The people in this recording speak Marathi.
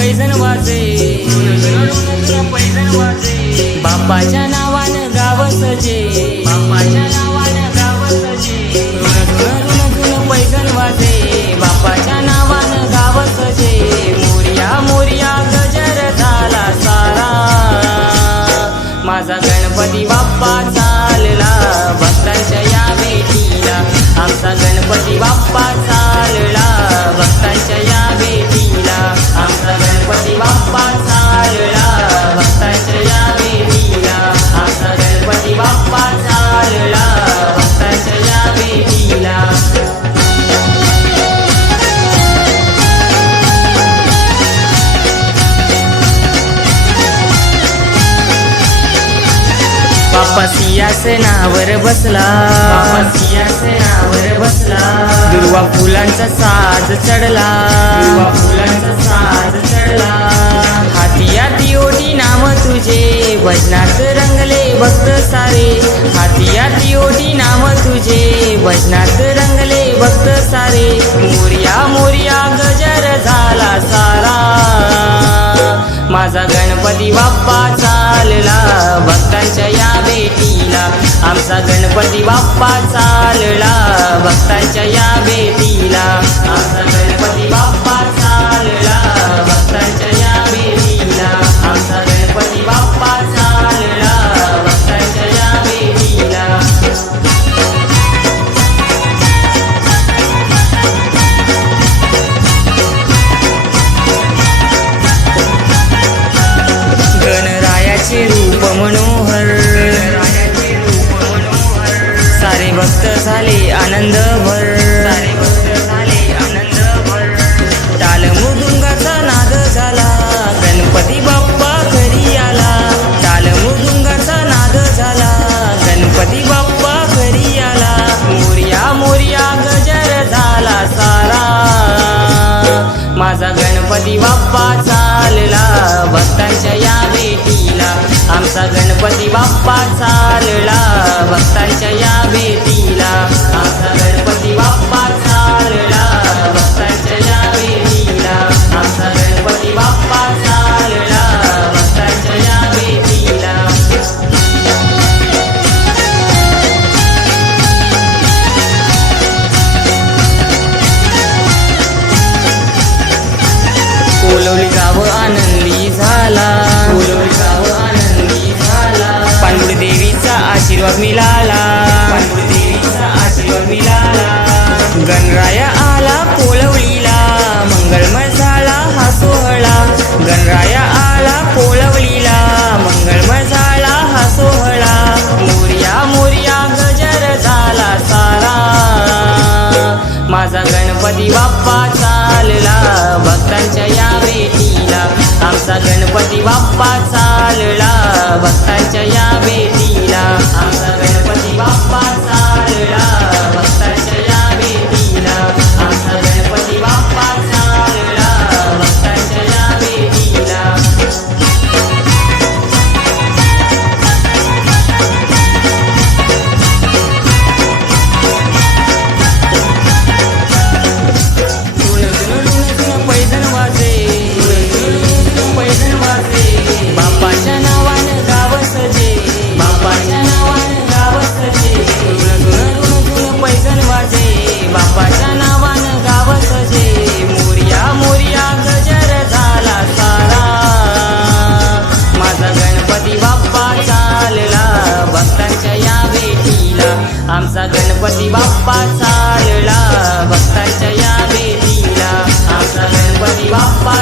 पैजण वाजे, पैजण वाजे, बाप्पाच्या नावानं गाव सजे, बाप्पाच्या नावानं गाव सजे, पैजण वाजे, बाप्पाच्या नावानं गाव सजे, मोरया मोरया गजर झाला सारा, माझा गणपती बाप्पा चालला भक्तांच्या या भेटीला, आमचा गणपती बाप्पा चालला भक्तांच्या या भेटीला, आमचा गणपती बाप्पा चालला भक्तांच्या या भेटीला, आमचा गणपती बाप्पा चालला भक्तांच्या या भेटीला. बाप्पा सिंहासनावर बसला, बाप्पा सिंहासनावर बसला, दुर्वा फुलांचा साज चढला, दुर्वा फुलांचा साज चढला, हाती हाती ओटी नाम तुझे, भजनात रंगले भक्त सारे, हाती हाती ओटी नाम तुझे, भजनात रंगले भक्त सारे, मोरया मोरया गजर झाला सारा, माझा गणपती बाप्पा चालला भक्तांच्या या भेटीला, आमचा गणपती बाप्पा चालला भक्तांच्या या भेटीला, आमचा गणपती बाप्पा चालला भक्तांच्या या भेटीला, आमचा गणपती बाप्पा चालला भक्तांच्या या भेटीला. गणरायाचे रूप मनोहर, सारे भक्त झाले आनंदभर, सारे भक्त झाले आनंदभर, टाळ मृदुंगाचा नाद झाला गणपती बाप्पा घरी आला, टाळ मृदुंगाचा नाद झाला गणपती बाप्पा घरी आला, मोरया मोरया गजर झाला सारा, माझा गणपती बाप्पा चालला भक्तांच्या या भेटीला, आमचा गणपती बाप्पा चालला भक्तांच्या या भेटीला, आमचा गणपती बाप्पा चालला भक्तांच्या या भेटीला, आमचा गणपती बाप्पा चालला भक्तांच्या या भेटीला. कोलवली गाव आनंदी झाला, कोलवली गाव आनंदी झाला, पाणबुडी देवीचा आशीर्वाद मिळाला, पाणबुडी देवीचा आशीर्वाद मिळाला, गणराया आला कोलवलीला, मंगळमय झाला हा सोहळा, गणराया आला कोलवलीला, मंगळमय झाला हा सोहळा, मोरया मोरया गजर झाला सारा, माझा गणपती बाप्पा चालला भक्तांच्या या भेटीला, आमचा गणपती बाप्पा चालला भक्तांच्या या भेटीला, आमचा गणपती बाप्पा चालला भक्तांच्या या भेटीला, आमचा गणपती बाप्पा चालला भक्तांच्या या भेटीला. पैजण वाजे, पैजण वाजे, बाप्पाच्या नावानं गाव सजे, बाप्पाच्या नावानं गाव सजे, पैजण वाजे, बाप्पाच्या नावानं गाव सजे, मोरया मोरया गजर झाला सारा, माझा गणपती बाप्पा चालला भक्तांच्या या भेटीला, आमचा गणपती बाप्पा चालला भक्तांच्या या भेटीला, आमचा गणपती बाप्पा